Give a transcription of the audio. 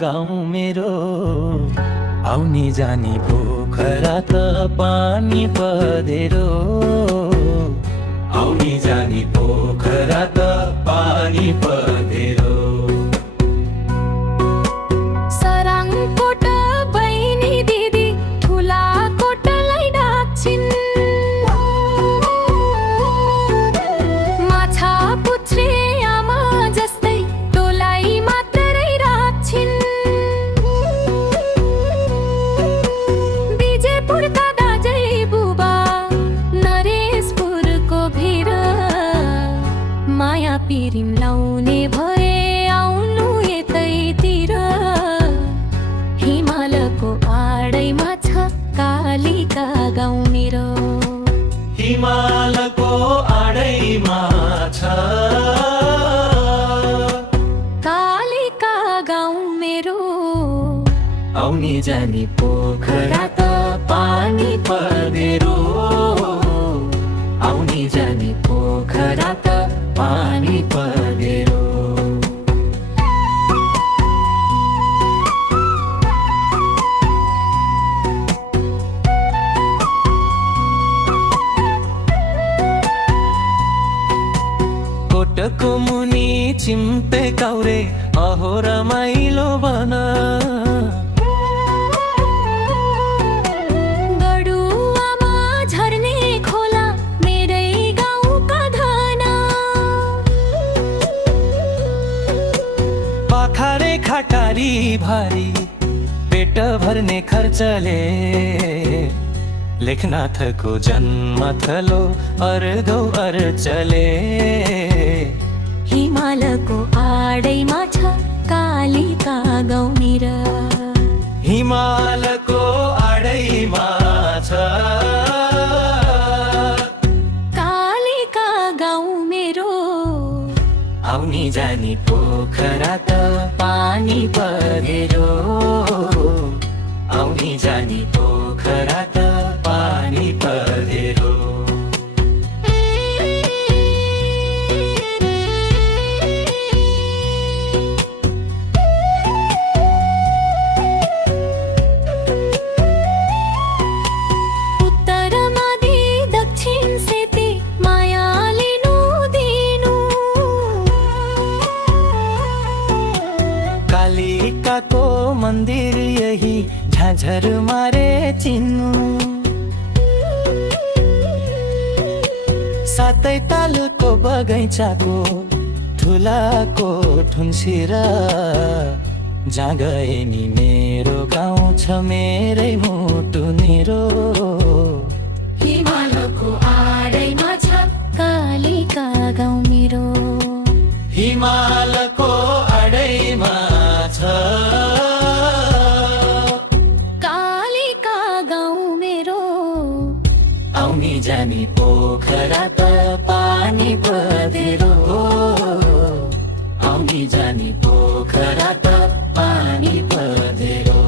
गाउँ मेरो आउने जाने पोखरा त पानी पँधेरो आउने जाने पोखरा त पानी पँधेरो सराङकोट बहिनी दिदी ठुला कोटलाई ढाक्छिन् माछा पुच्छ्रे आमा जस्तै टोलाई मात्रै राख्छिन् विजयपुरका दाजै बुबा नरेशपुरको भिर माया पिरिम लाउने भए आउनु यतैतिर हिमालको आडैमा छ कालिका गाउँ मेरो हिमालको आडैमा छ कालिका गाउँ मेरो आउने जाने पोखरा त पानी पँधेरो आउने जाने पोखरा त पानी पँधेरो कोटको मुनि चिम्टे काउरे अहो रमाइलो बन गडुवामा झर्ने खोला मेरै गाउँका धन पाखारे खटारी भारी पेट भर्ने खर्चले लेखनाथको जन्म थलो अर्धो अर्चले हिमालको आडैमा छ कालिका गाउँ मेरा हिमालको आडैमा छ कालिका गाउँ मेरो आउने जाने पोखरा त पानी पँधेरो आउने जाने पोखरा त पानी पँधेरो उत्तरमाथि दक्षिण सेती माया लिनु दिनु कालिकाको मन्दिर यही झाझर मारे चिन्नु सातै तालको बगैँचाको ठुलाको ठुन्सिर जहाँ गए नि मेरो गाउँ छ मेरै मुटु निरो हिमालको आडैमा छ कालिका गाउँ मेरो हिमालको आडैमा छ कालिका गाउँ मेरो आउने जाने पोखरा त पानी पँधेरो आउने जाने पोखरा त पानी पँधेरो